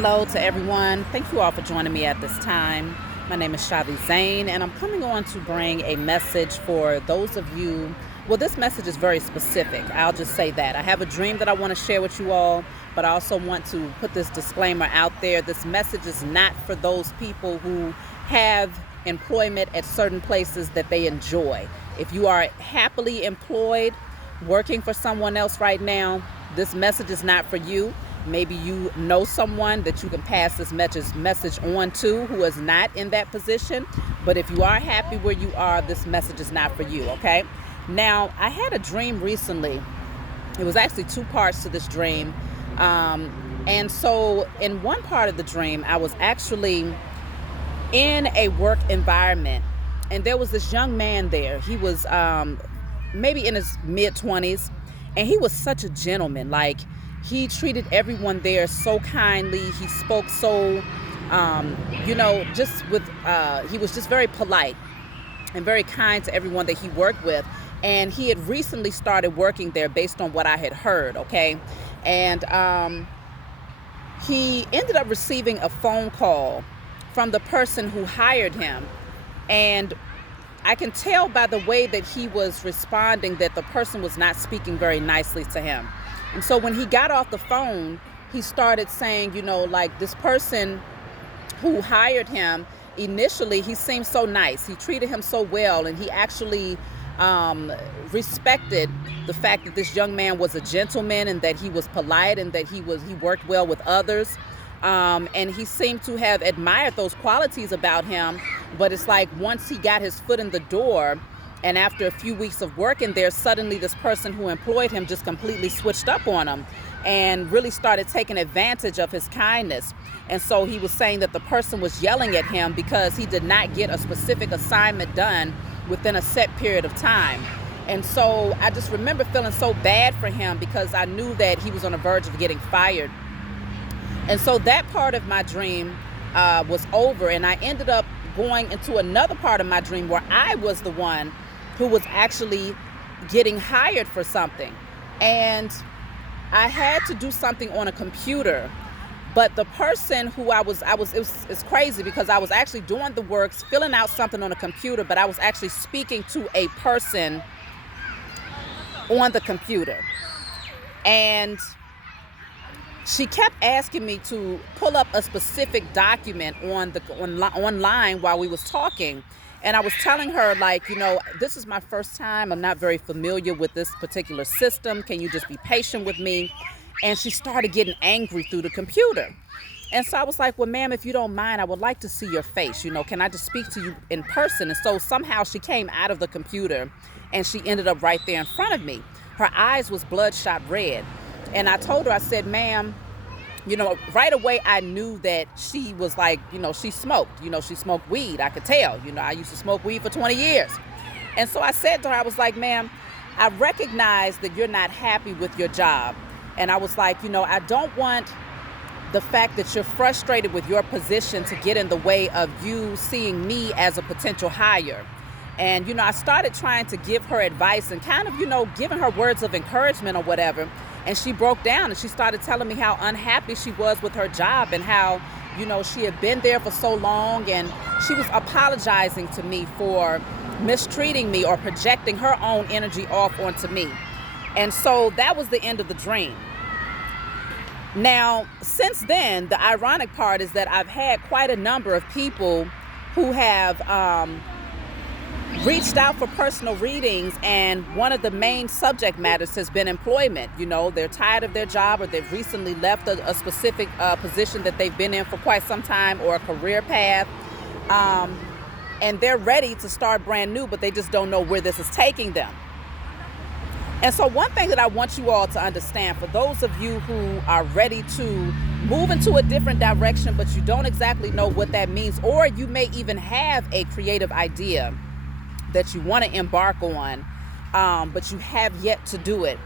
Hello to everyone. Thank you all for joining me at this time. My name is Shavi Zane, and I'm coming on to bring a message for those of you. Well, this message is very specific. I'll just say that. I have a dream that I want to share with you all, but I also want to put this disclaimer out there. This message is not for those people who have employment at certain places that they enjoy. If you are happily employed, working for someone else right now, this message is not for you. Maybe you know someone that you can pass this message on to who is not in that position. But if you are happy where you are, this message is not for you, okay? Now, I had a dream recently. It was actually two parts to this dream. And so in one part of the dream, I was actually in a work environment. And there was this young man there. He was maybe in his mid-20s. And he was such a gentleman. Like, he treated everyone there so kindly. He spoke so, he was just very polite and very kind to everyone that he worked with. And he had recently started working there based on what I had heard, okay? And he ended up receiving a phone call from the person who hired him. And I can tell by the way that he was responding that the person was not speaking very nicely to him. And so when he got off the phone, he started saying, this person who hired him, initially, he seemed so nice. He treated him so well, and he actually respected the fact that this young man was a gentleman and that he was polite and that he worked well with others. And he seemed to have admired those qualities about him. But it's like once he got his foot in the door, and after a few weeks of working there, suddenly this person who employed him just completely switched up on him and really started taking advantage of his kindness. And so he was saying that the person was yelling at him because he did not get a specific assignment done within a set period of time. And so I just remember feeling so bad for him because I knew that he was on the verge of getting fired. And so that part of my dream was over, and I ended up going into another part of my dream where I was the one who was actually getting hired for something. And I had to do something on a computer. But the person who it's crazy because I was actually doing the works, filling out something on a computer, but I was actually speaking to a person on the computer. And she kept asking me to pull up a specific document online while we was talking. And I was telling her, this is my first time. I'm not very familiar with this particular system. Can you just be patient with me? And she started getting angry through the computer. And so I was like, well, ma'am, if you don't mind, I would like to see your face. Can I just speak to you in person? And so somehow she came out of the computer and she ended up right there in front of me. Her eyes was bloodshot red. And I told her, I said, ma'am, right away I knew that she was she smoked. She smoked weed. I could tell. I used to smoke weed for 20 years. And so I said to her, I was like, ma'am, I recognize that you're not happy with your job. And I was like, I don't want the fact that you're frustrated with your position to get in the way of you seeing me as a potential hire. And, I started trying to give her advice and kind of, giving her words of encouragement or whatever. And she broke down and she started telling me how unhappy she was with her job and how, she had been there for so long, and she was apologizing to me for mistreating me or projecting her own energy off onto me. And so that was the end of the dream. Now, since then, the ironic part is that I've had quite a number of people who have reached out for personal readings, and one of the main subject matters has been employment. They're tired of their job, or they've recently left a specific position that they've been in for quite some time, or a career path, and they're ready to start brand new, but they just don't know where this is taking them. And so one thing that I want you all to understand, for those of you who are ready to move into a different direction, but you don't exactly know what that means, or you may even have a creative idea that you want to embark on, but you have yet to do it.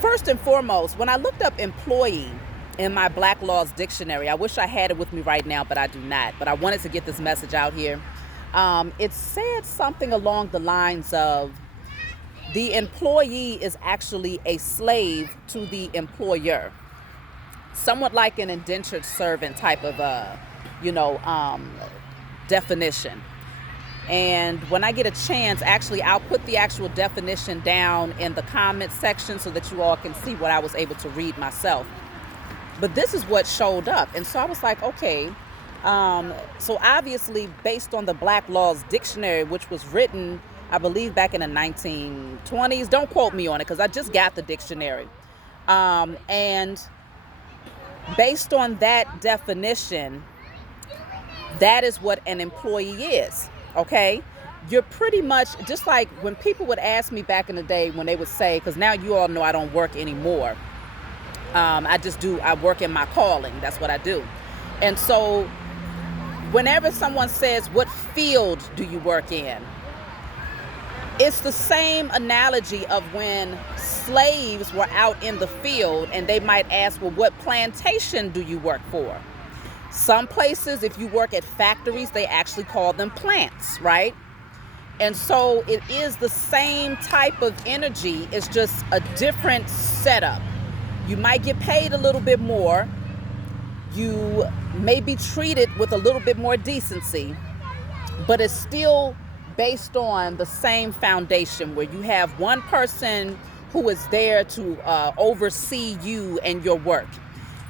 First and foremost, when I looked up employee in my Black Laws dictionary, I wish I had it with me right now, but I do not. But I wanted to get this message out here. It said something along the lines of, the employee is actually a slave to the employer. somewhat like an indentured servant type of you know, definition. And when I get a chance, actually, I'll put the actual definition down in the comment section so that you all can see what I was able to read myself. But this is what showed up. And so I was like, okay, so obviously based on the Black Laws Dictionary, which was written, I believe, back in the 1920s. Don't quote me on it because I just got the dictionary. And based on that definition, that is what an employee is, okay? You're pretty much, just like when people would ask me back in the day when they would say, because now you all know I don't work anymore. I work in my calling. That's what I do. And so whenever someone says, what field do you work in? It's the same analogy of when slaves were out in the field and they might ask, well, what plantation do you work for? Some places, if you work at factories, they actually call them plants, right? And so it is the same type of energy. It's just a different setup. You might get paid a little bit more. You may be treated with a little bit more decency, but it's still based on the same foundation where you have one person who is there to oversee you and your work.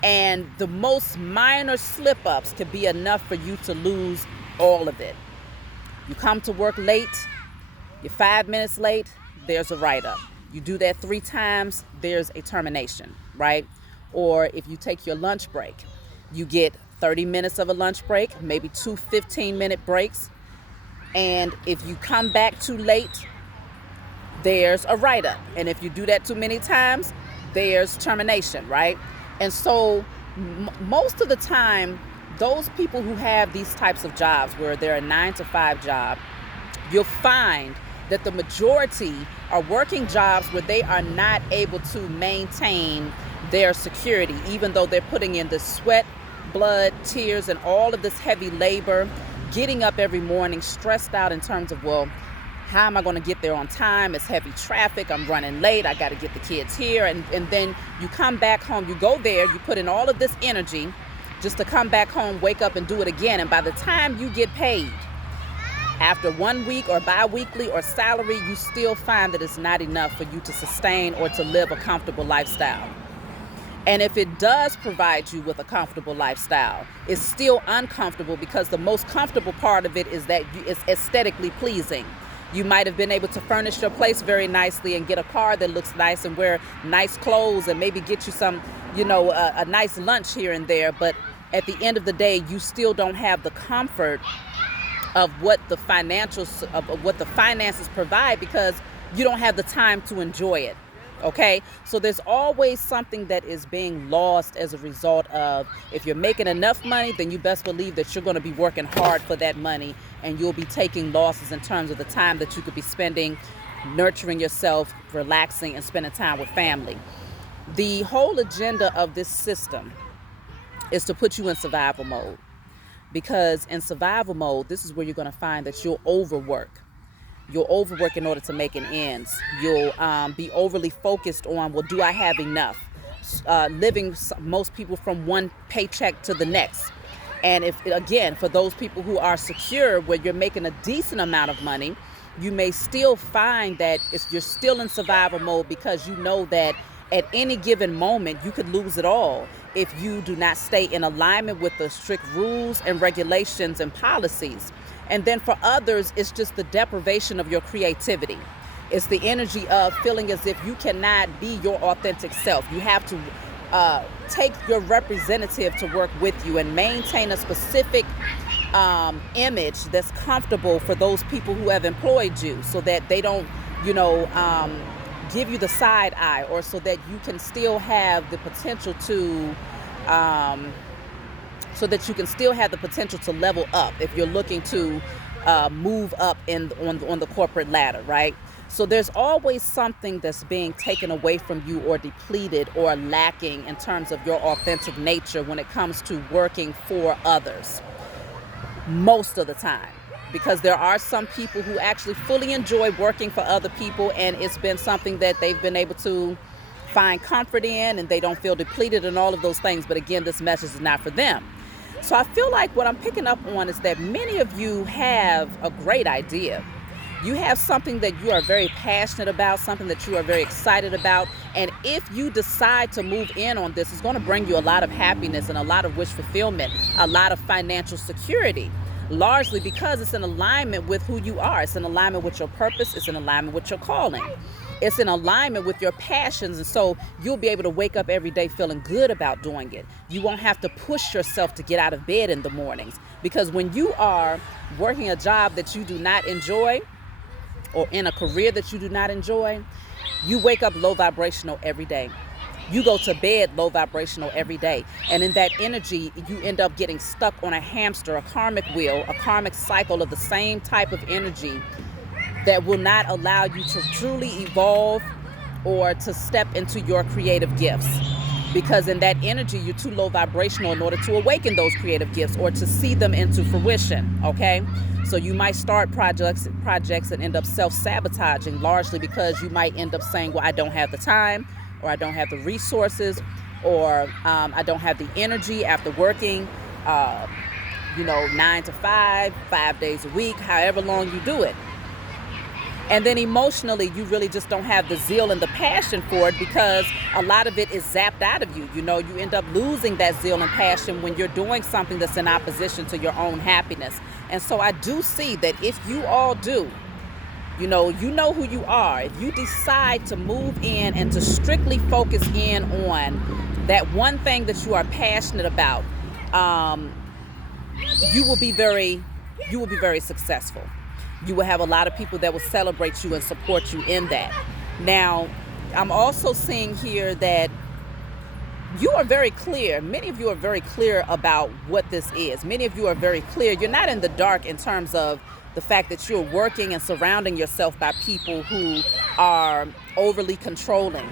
And the most minor slip-ups could be enough for you to lose all of it. You come to work late, you're 5 minutes late, there's a write-up. You do that 3 times, there's a termination, right? Or if you take your lunch break, you get 30 minutes of a lunch break, maybe 2 15-minute breaks. And if you come back too late, there's a write-up. And if you do that too many times, there's termination, right? And so most of the time, those people who have these types of jobs where they're a 9-to-5 job, you'll find that the majority are working jobs where they are not able to maintain their security, even though they're putting in the sweat, blood, tears, and all of this heavy labor, getting up every morning, stressed out in terms of, well, how am I going to get there on time? It's heavy traffic. I'm running late. I got to get the kids here. And then you come back home. You go there. You put in all of this energy just to come back home, wake up, and do it again. And by the time you get paid, after 1 week or bi-weekly or salary, you still find that it's not enough for you to sustain or to live a comfortable lifestyle. And if it does provide you with a comfortable lifestyle, it's still uncomfortable because the most comfortable part of it is that it's aesthetically pleasing. You might have been able to furnish your place very nicely and get a car that looks nice and wear nice clothes and maybe get you some, a nice lunch here and there. But at the end of the day, you still don't have the comfort of what the finances provide because you don't have the time to enjoy it. Okay, so there's always something that is being lost as a result of, if you're making enough money, then you best believe that you're going to be working hard for that money, and you'll be taking losses in terms of the time that you could be spending nurturing yourself, relaxing, and spending time with family. The whole agenda of this system is to put you in survival mode, because in survival mode, this is where you're going to find that you'll overwork. You'll overwork in order to make an ends. You'll be overly focused on, well, do I have enough? Living most people from one paycheck to the next. And if, again, for those people who are secure, where you're making a decent amount of money, you may still find that you're still in survival mode because you know that at any given moment, you could lose it all if you do not stay in alignment with the strict rules and regulations and policies. And then for others, it's just the deprivation of your creativity. It's the energy of feeling as if you cannot be your authentic self. You have to take your representative to work with you and maintain a specific image that's comfortable for those people who have employed you, so that they don't, give you the side eye, or so that you can still have the potential to level up if you're looking to move up on the corporate ladder, right? So there's always something that's being taken away from you or depleted or lacking in terms of your authentic nature when it comes to working for others, most of the time. Because there are some people who actually fully enjoy working for other people, and it's been something that they've been able to find comfort in, and they don't feel depleted and all of those things. But again, this message is not for them. So I feel like what I'm picking up on is that many of you have a great idea. You have something that you are very passionate about, something that you are very excited about. And if you decide to move in on this, it's going to bring you a lot of happiness and a lot of wish fulfillment, a lot of financial security, largely because it's in alignment with who you are. It's in alignment with your purpose. It's in alignment with your calling. It's in alignment with your passions. And so you'll be able to wake up every day feeling good about doing it. You won't have to push yourself to get out of bed in the mornings, because when you are working a job that you do not enjoy, or in a career that you do not enjoy, you wake up low vibrational every day. You go to bed low vibrational every day. And in that energy, you end up getting stuck on a hamster, a karmic wheel, a karmic cycle of the same type of energy that will not allow you to truly evolve or to step into your creative gifts. Because in that energy, you're too low vibrational in order to awaken those creative gifts or to see them into fruition, okay? So you might start projects and end up self-sabotaging, largely because you might end up saying, well, I don't have the time, or I don't have the resources, or I don't have the energy after working, 9 to 5, 5 days a week, however long you do it. And then emotionally, you really just don't have the zeal and the passion for it, because a lot of it is zapped out of you. You end up losing that zeal and passion when you're doing something that's in opposition to your own happiness. And so I do see that if you all do, you know who you are. If you decide to move in and to strictly focus in on that one thing that you are passionate about, you will be very successful. You will have a lot of people that will celebrate you and support you in that. Now, I'm also seeing here that you are very clear. Many of you are very clear about what this is. Many of you are very clear. You're not in the dark in terms of the fact that you're working and surrounding yourself by people who are overly controlling,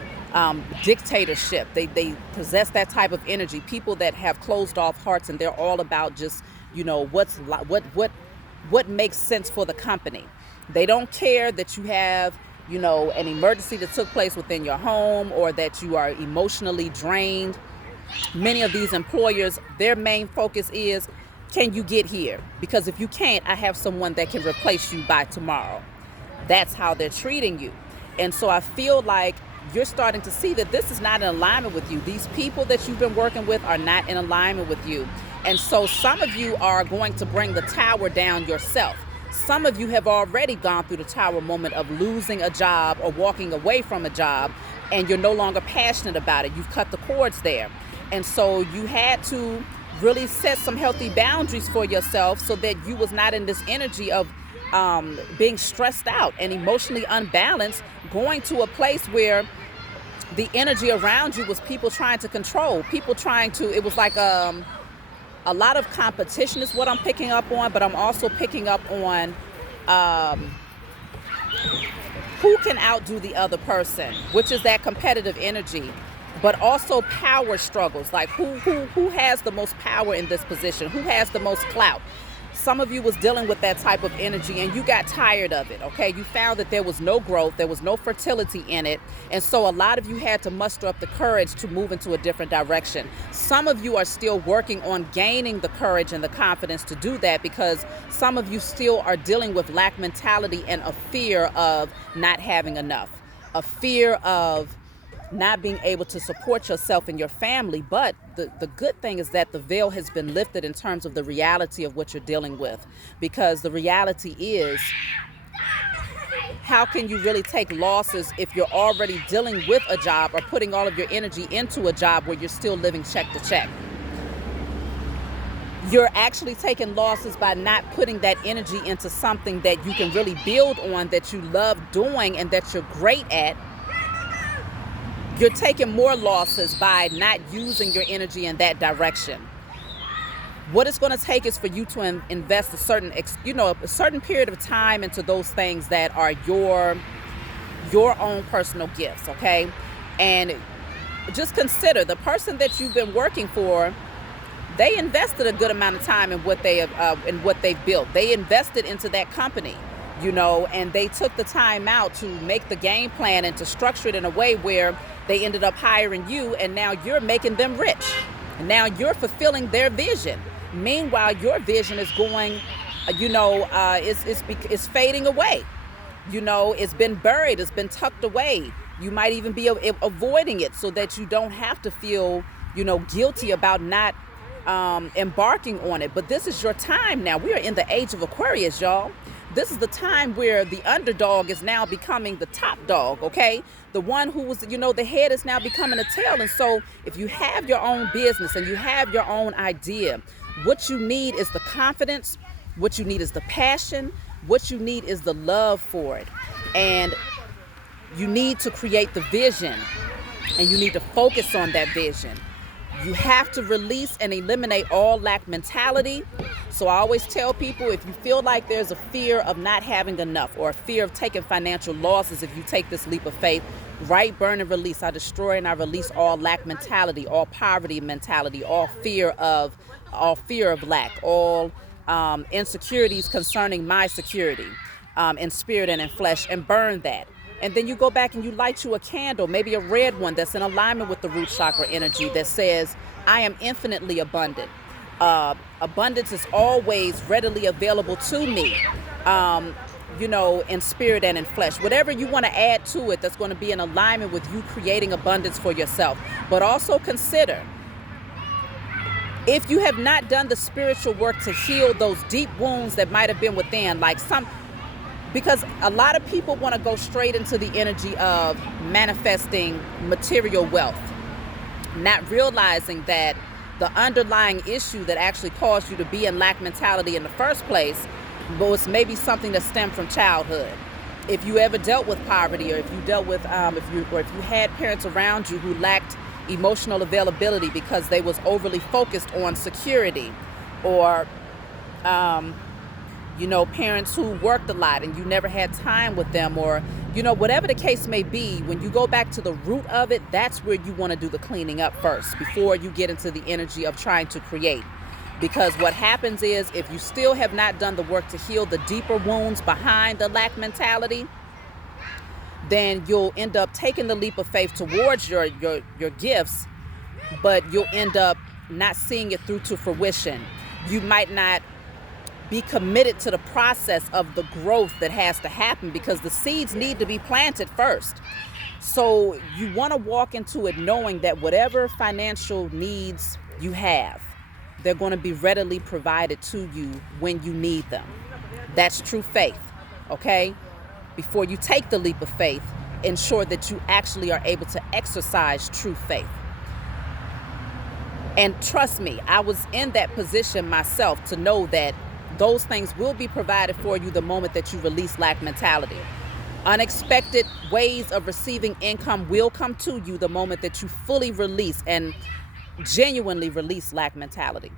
dictatorship. They possess that type of energy. People that have closed off hearts, and they're all about just, what makes sense for the company. They don't care that you have, an emergency that took place within your home, or that you are emotionally drained. Many of these employers, their main focus is, can you get here? Because if you can't, I have someone that can replace you by tomorrow. That's how they're treating you. And so I feel like you're starting to see that this is not in alignment with you. These people that you've been working with are not in alignment with you. And so some of you are going to bring the tower down yourself. Some of you have already gone through the tower moment of losing a job or walking away from a job, and you're no longer passionate about it. You've cut the cords there. And so you had to really set some healthy boundaries for yourself so that you was not in this energy of being stressed out and emotionally unbalanced, going to a place where the energy around you was people trying to control, it was like a lot of competition is what I'm picking up on, but I'm also picking up on who can outdo the other person, which is that competitive energy, but also power struggles, like who has the most power in this position, who has the most clout. Some of you was dealing with that type of energy and you got tired of it, okay? You found that there was no growth, there was no fertility in it, and so a lot of you had to muster up the courage to move into a different direction. Some of you are still working on gaining the courage and the confidence to do that, because some of you still are dealing with lack mentality and a fear of not having enough, a fear of not being able to support yourself and your family. But the good thing is that the veil has been lifted in terms of the reality of what you're dealing with, because the reality is, how can you really take losses if you're already dealing with a job or putting all of your energy into a job where you're still living check to check? You're actually taking losses by not putting that energy into something that you can really build on, that you love doing and that you're great at. You're taking more losses by not using your energy in that direction. What it's going to take is for you to invest a certain period of time into those things that are your own personal gifts, okay? And just consider the person that you've been working for. They invested a good amount of time in what they've built. They invested into that company. and they took the time out to make the game plan and to structure it in a way where they ended up hiring you, and now you're making them rich. And now you're fulfilling their vision. Meanwhile, your vision is going, it's fading away. It's been buried, it's been tucked away. You might even be avoiding it so that you don't have to feel, guilty about not embarking on it. But this is your time now. We are in the age of Aquarius, y'all. This is the time where the underdog is now becoming the top dog, okay? The one who was, the head is now becoming a tail. And so if you have your own business and you have your own idea, what you need is the confidence, what you need is the passion, what you need is the love for it. And you need to create the vision, and you need to focus on that vision. You have to release and eliminate all lack mentality. So I always tell people, if you feel like there's a fear of not having enough or a fear of taking financial losses, if you take this leap of faith, write, burn, and release. I destroy and I release all lack mentality, all poverty mentality, all fear of lack, all insecurities concerning my security in spirit and in flesh, and burn that. And then you go back and you light you a candle, maybe a red one that's in alignment with the root chakra energy that says, I am infinitely abundant. Abundance is always readily available to me, in spirit and in flesh. Whatever you want to add to it that's going to be in alignment with you creating abundance for yourself. But also consider, if you have not done the spiritual work to heal those deep wounds that might have been within, because a lot of people want to go straight into the energy of manifesting material wealth, not realizing that the underlying issue that actually caused you to be in lack mentality in the first place was maybe something that stemmed from childhood. If you ever dealt with poverty, or if you dealt with, if you had parents around you who lacked emotional availability because they was overly focused on security, or parents who worked a lot and you never had time with them, or, whatever the case may be, when you go back to the root of it, that's where you want to do the cleaning up first before you get into the energy of trying to create. Because what happens is, if you still have not done the work to heal the deeper wounds behind the lack mentality, then you'll end up taking the leap of faith towards your gifts, but you'll end up not seeing it through to fruition. You might not be committed to the process of the growth that has to happen, because the seeds need to be planted first. So you want to walk into it knowing that whatever financial needs you have, they're going to be readily provided to you when you need them. That's true faith, okay? Before you take the leap of faith, ensure that you actually are able to exercise true faith. And trust me, I was in that position myself to know that those things will be provided for you the moment that you release lack mentality. Unexpected ways of receiving income will come to you the moment that you fully release and genuinely release lack mentality.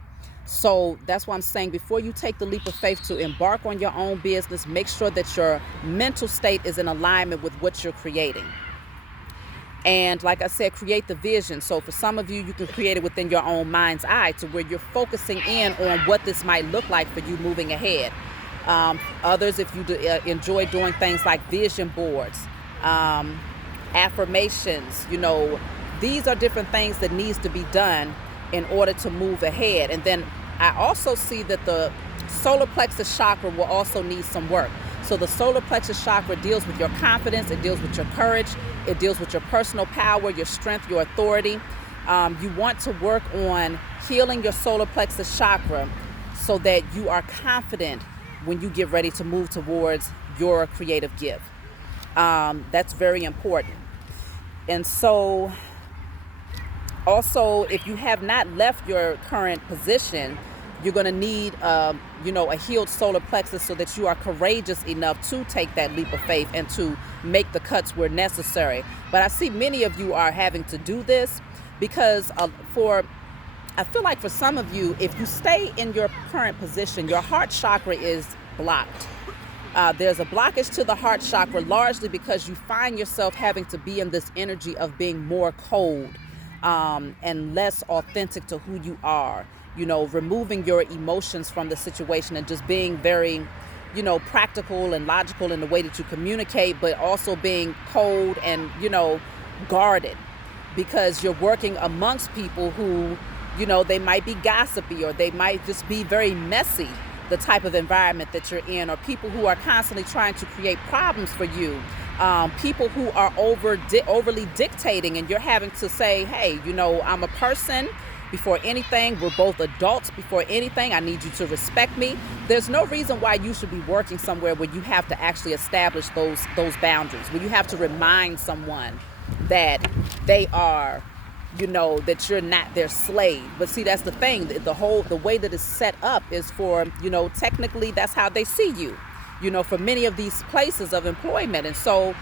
So that's why I'm saying, before you take the leap of faith to embark on your own business, make sure that your mental state is in alignment with what you're creating. And like I said, create the vision. So for some of you, you can create it within your own mind's eye, to where you're focusing in on what this might look like for you moving ahead. Others, if you enjoy doing things like vision boards, affirmations, these are different things that needs to be done in order to move ahead. And then I also see that the solar plexus chakra will also need some work. So the solar plexus chakra deals with your confidence, it deals with your courage, it deals with your personal power, your strength, your authority. You want to work on healing your solar plexus chakra so that you are confident when you get ready to move towards your creative gift. That's very important. And so also, if you have not left your current position, you're going to need, a healed solar plexus so that you are courageous enough to take that leap of faith and to make the cuts where necessary. But I see many of you are having to do this because I feel like for some of you, if you stay in your current position, your heart chakra is blocked. There's a blockage to the heart chakra, largely because you find yourself having to be in this energy of being more cold and less authentic to who you are. Removing your emotions from the situation and just being very, practical and logical in the way that you communicate, but also being cold and, guarded, because you're working amongst people who, they might be gossipy, or they might just be very messy, the type of environment that you're in, or people who are constantly trying to create problems for you, people who are overly dictating, and you're having to say, hey, I'm a person before anything. We're both adults before anything. I need you to respect me. There's no reason why you should be working somewhere where you have to actually establish those boundaries, where you have to remind someone that they are, that you're not their slave. But see, that's the thing. The way that it's set up is for, technically that's how they see you, for many of these places of employment. And so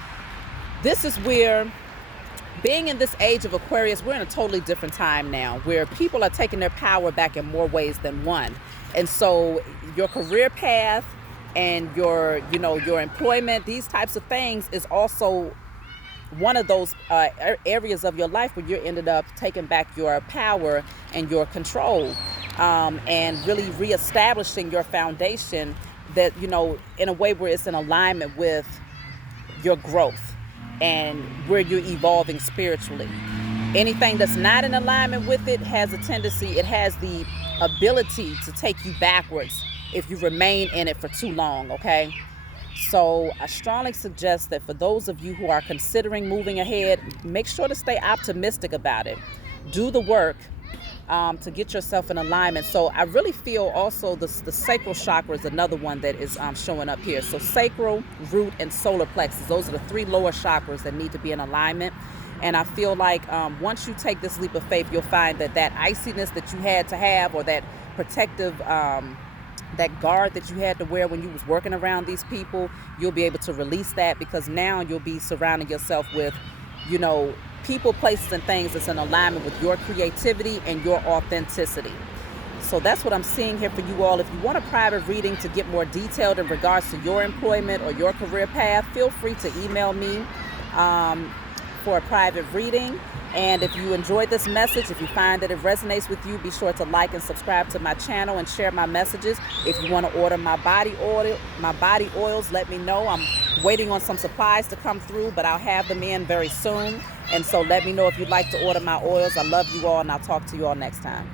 this is where, being in this age of Aquarius, we're in a totally different time now, where people are taking their power back in more ways than one. And so your career path and your employment, these types of things, is also one of those areas of your life where you ended up taking back your power and your control, and really reestablishing your foundation, that, in a way where it's in alignment with your growth and where you're evolving spiritually. Anything that's not in alignment with it has the ability to take you backwards if you remain in it for too long, okay? So I strongly suggest that for those of you who are considering moving ahead, make sure to stay optimistic about it. Do the work to get yourself in alignment. So I really feel also the sacral chakra is another one that is showing up here. So sacral, root, and solar plexus, those are the three lower chakras that need to be in alignment. And I feel like once you take this leap of faith, you'll find that iciness that you had to have, or that protective, that guard that you had to wear when you was working around these people, you'll be able to release that, because now you'll be surrounding yourself with, people, places, and things that's in alignment with your creativity and your authenticity. So that's what I'm seeing here for you all. If you want a private reading to get more detailed in regards to your employment or your career path, feel free to email me for a private reading. And if you enjoyed this message, if you find that it resonates with you, be sure to like and subscribe to my channel and share my messages. If you want to order my body oils, let me know. I'm waiting on some supplies to come through, but I'll have them in very soon. And so let me know if you'd like to order my oils. I love you all, and I'll talk to you all next time.